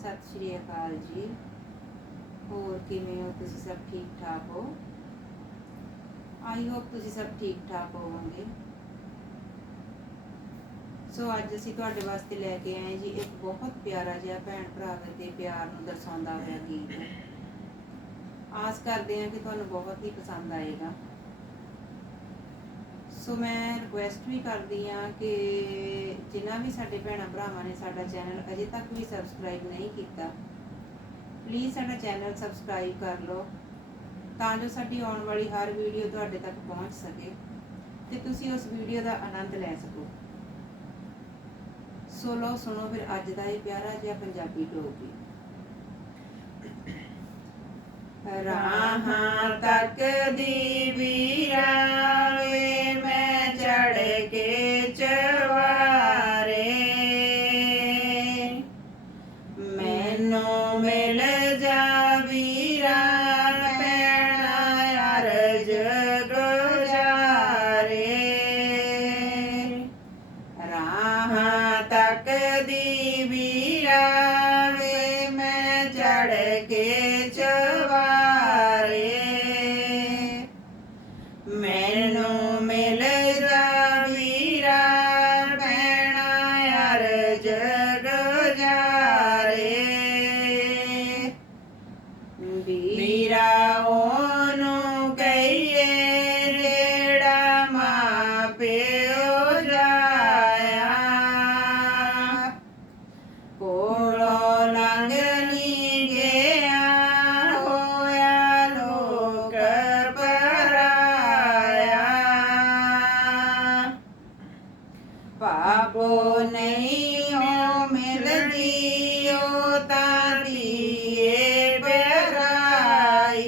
ਸਤਿ ਸ਼੍ਰੀ ਅਕਾਲ ਜੀ। ਹੋਰ ਕਿਵੇਂ ਹੋ? ਤੁਸੀਂ ਸਭ ਠੀਕ ਠਾਕ ਹੋ? ਆਈ ਹੋਪ ਤੁਸੀਂ ਸਭ ਠੀਕ ਠਾਕ ਹੋਵੋਗੇ। ਸੋ ਅੱਜ ਅਸੀਂ ਤੁਹਾਡੇ ਵਾਸਤੇ ਲੈ ਕੇ ਆਏ ਜੀ ਇੱਕ ਬਹੁਤ ਪਿਆਰਾ ਜਿਹਾ ਭੈਣ ਭਰਾ ਦੇ ਪਿਆਰ ਨੂੰ ਦਰਸਾਉਂਦਾ ਹੋਇਆ ਗੀਤ। ਆਸ ਕਰਦੇ ਹਾਂ ਕਿ ਤੁਹਾਨੂੰ ਬਹੁਤ ਹੀ ਪਸੰਦ ਆਏਗਾ। ਸੋ ਮੈਂ ਰਿਕੁਐਸਟ ਵੀ ਕਰਦੀ ਹਾਂ ਕਿ ਜਿਨ੍ਹਾਂ ਵੀ ਸਾਡੇ ਭੈਣਾਂ ਭਰਾਵਾਂ ਨੇ ਸਾਡਾ ਚੈਨਲ ਅਜੇ ਤੱਕ ਵੀ ਸਬਸਕ੍ਰਾਈਬ ਨਹੀਂ ਕੀਤਾ ਪਲੀਜ਼ ਸਾਡਾ ਚੈਨਲ ਸਬਸਕ੍ਰਾਈਬ ਕਰ ਲਓ, ਤਾਂ ਜੋ ਸਾਡੀ ਆਉਣ ਵਾਲੀ ਹਰ ਵੀਡੀਓ ਤੁਹਾਡੇ ਤੱਕ ਪਹੁੰਚ ਸਕੇ ਤੇ ਤੁਸੀਂ ਉਸ ਵੀਡੀਓ ਦਾ ਆਨੰਦ ਲੈ ਸਕੋ। ਸੋ ਲਓ, ਸੁਣੋ ਫਿਰ ਅੱਜ ਦਾ ਇਹ ਪਿਆਰਾ ਜਿਹਾ ਪੰਜਾਬੀ ਲੋਕ ਗੀਤ। ਰਾਹਾਂ ਤੱਕ ਦੀ ਵੀਰਾਵੇ ਪਾਪੋ ਨਹੀਂ ਹੋ ਮਿਲਦੀ ਉਹ ਤਾਂ ਦੀਏ ਪਰਾਈ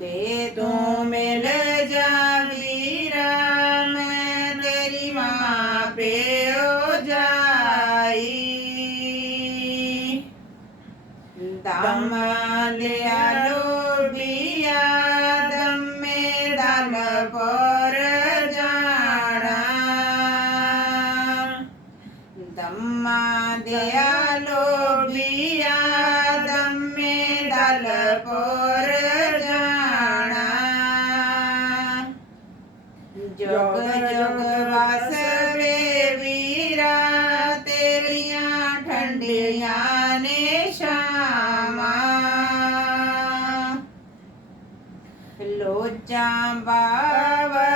ਦੇ ਤੂੰ ਮਿਲ ਜਾ ਵੀਰਾ ਮੈਂ ਤੇਰੀ ਮਾਂ ਪਿਓ ਜਾਈ। ਦਮਾ ਦਿਆਲੋ ਬੀਆ ਦਮਾ ਦਿਆਲੋ ਬੀਆ ਦਮੇ ਦਲ ਪਰ ਜਾਣਾ ਜੋਗ ਜੋਗ ਵਸਵੇ ਵੀਰਾ ਤੇਰੀਆਂ ਠੰਡੀਆਂ ਨੇ ਸ਼ਾਮਾਂ। ਲੋਚਾਂ ਬਾਵਲ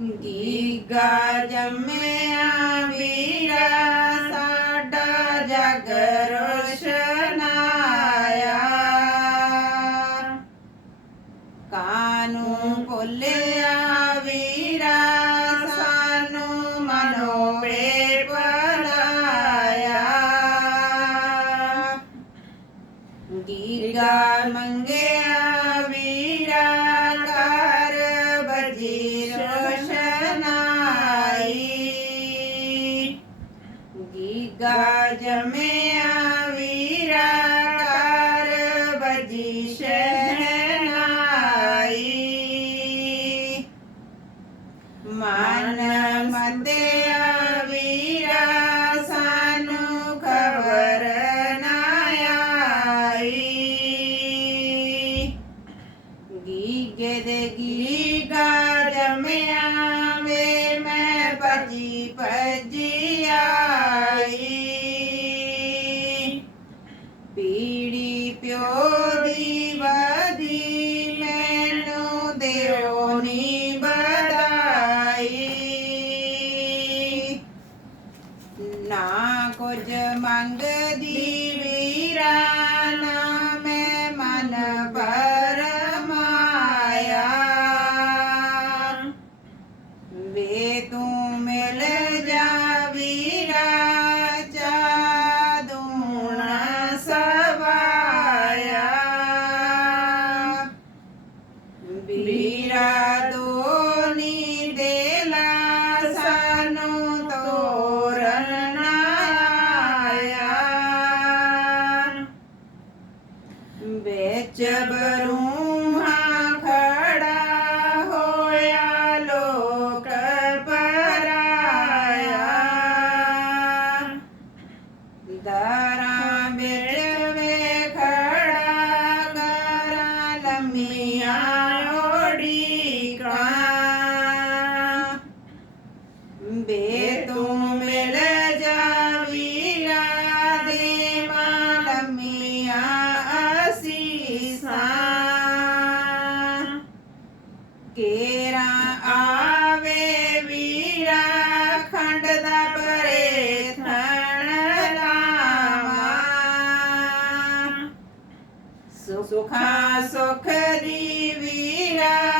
ਗੀਗਾ ਜੰਮਿਆ ਵੀਰਾ ਸਾਡਾ ਜਗ ਰੋਸ਼ਨਾਇਆ ਕਾਨੂੰ ਭੁੱਲਿਆ ਵੀਰਾ ਸਾਨੂੰ ਮਨੋੜੇ ਪਲਾਇਆ ਗੀਗਾ ਮੰਗਿਆ ਗੀਗਾ ਜਮਿਆ ਵੀਰਾ ਕਰ ਬਜੀ ਸ਼ਹਿਨਾਈ। ਮਨ ਮਤਿਆ ਵੀਰਾ ਸਾਨੂੰ ਖਬਰ ਨਾ ਆਈ। ਗੀਗੇ ਦੇ ਗੀਗਾ ਜਮਿਆ ਵੇ ਮੈਂ ਭਜੀ ਭਜੀ ਪੀੜੀ ਪਿਓ ਦੀ ਵਾਦੀ ਮੈਨੂੰ ਦਿਓ ਨੀ ਬੜਾਈ ਨਾ ਕੁਝ ਮੰਗਦੀ ਵੀਰਾ ਵੀਰਾ ਦੋਨੀ ਦੇਲਾ ਸਾਨੂੰ ਤੋਰਨ ਆਇਆ। ਵਿੱਚ ਬਰੂਹਾ ਖੜਾ ਹੋਇਆ ਲੋਕ ਪਰਾਇਆ ਦਾ કેરા આવે વીરા ખંડદા પરે થણ સુખા સુખ દી વીરા